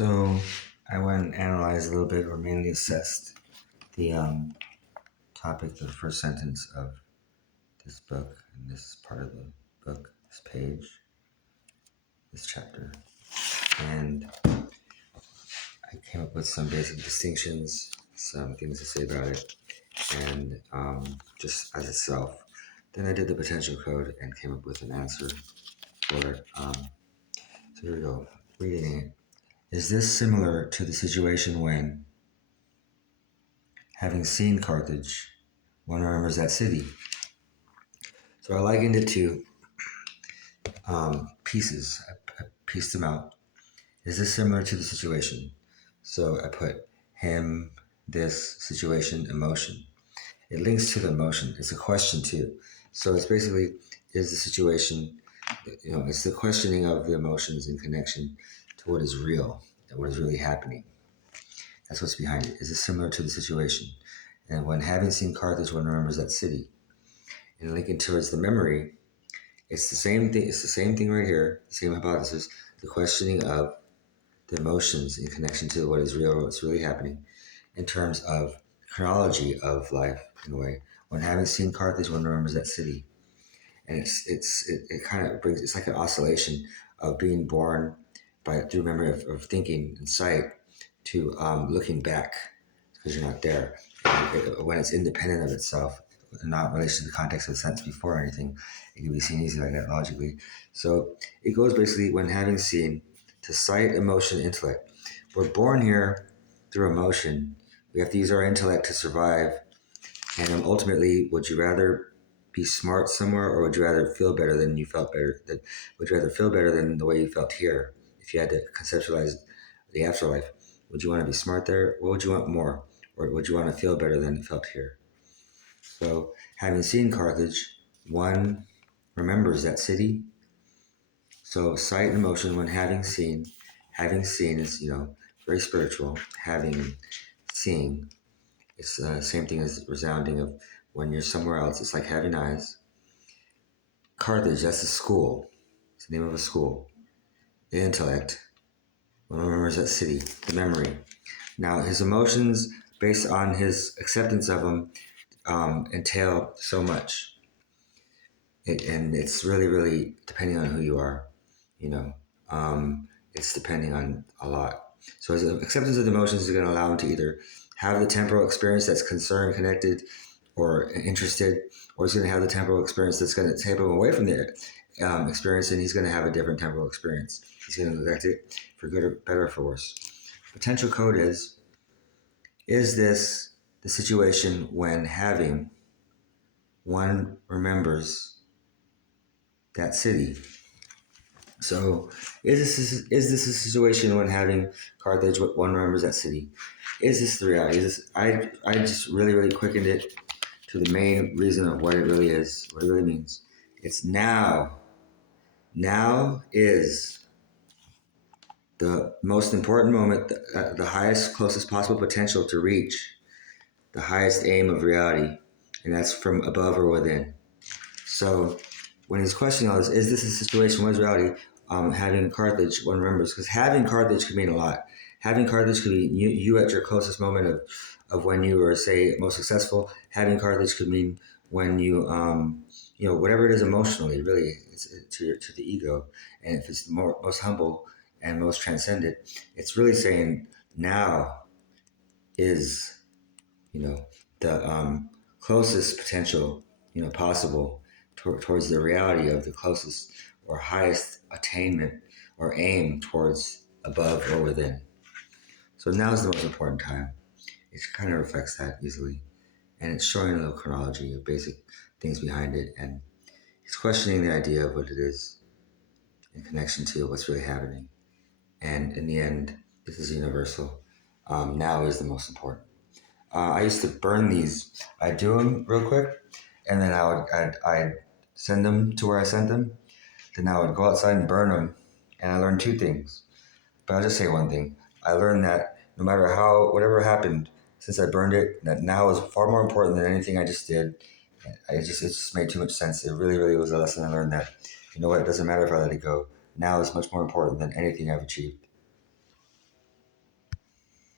So I went and analyzed a little bit, or mainly assessed the topic, the first sentence of this book, and this part of the book, this page, this chapter. And I came up with some basic distinctions, some things to say about it, and just as itself. Then I did the potential code and came up with an answer for it. So here we go. Reading it. Is this similar to the situation when, having seen Carthage, one remembers that city? So I likened it to pieces. I pieced them out. Is this similar to the situation? So I put him, this, situation, emotion. It links to the emotion. It's a question too. So it's basically, is the situation, it's the questioning of the emotions in connection to what is real and what is really happening. That's what's behind it. Is this similar to the situation? And when having seen Carthage, one remembers that city. And linking towards the memory, it's the same thing. It's the same thing right here. The same hypothesis. The questioning of the emotions in connection to what is real, what's really happening, in terms of chronology of life. In a way, when having seen Carthage, one remembers that city, and it kind of brings. It's like an oscillation of being born through memory of thinking and sight to looking back because you're not there. When it's independent of itself, not in relation to the context of the sentence before or anything, it can be seen easily like that logically. So it goes basically when having seen to sight, emotion, intellect. We're born here through emotion. We have to use our intellect to survive. And ultimately, would you rather be smart somewhere, or would you rather feel better than you felt better? Would you rather feel better than the way you felt here? If you had to conceptualize the afterlife, would you want to be smart there? What would you want more? Or would you want to feel better than you felt here? So, having seen Carthage, one remembers that city. So, sight and emotion, when having seen is, very spiritual. Having, seeing, it's the same thing as resounding of when you're somewhere else. It's like having eyes. Carthage, that's a school. It's the name of a school. The intellect, one remembers that city. The memory. Now, his emotions, based on his acceptance of them, entail so much. And it's really, really depending on who you are, it's depending on a lot. So his acceptance of the emotions is going to allow him to either have the temporal experience that's concerned, connected, or interested, or he's going to have the temporal experience that's going to take him away from the experience, and he's going to have a different temporal experience. He's going to neglect it for good or better or for worse. Potential code is this the situation when having one remembers that city? So is this a situation when having Carthage, one remembers that city? Is this the reality? I just really, really quickened it to the main reason of what it really is, what it really means. It's now. Now is the most important moment, the highest, closest possible potential to reach the highest aim of reality, and that's from above or within. So when he's questioning all this, is this a situation? What is reality? Having Carthage, one remembers, because having Carthage could mean a lot. Having Carthage could be you at your closest moment of when you were, say, most successful. Having Carthage could mean when you, whatever it is emotionally, really, it's to the ego. And if it's the most humble and most transcendent, it's really saying now is, the closest potential, possible towards the reality of the closest or highest attainment or aim towards above or within. So now is the most important time. It kind of reflects that easily. And it's showing a little chronology of basic things behind it. And he's questioning the idea of what it is in connection to what's really happening. And in the end, this is universal. Now is the most important. I used to burn these. I'd do them real quick, and then I'd send them to where I sent them. Then I would go outside and burn them, and I learned two things. But I'll just say one thing. I learned that no matter whatever happened since I burned it, that now is far more important than anything I just did. It just made too much sense. It really, really was a lesson I learned that, it doesn't matter if I let it go. Now is much more important than anything I've achieved.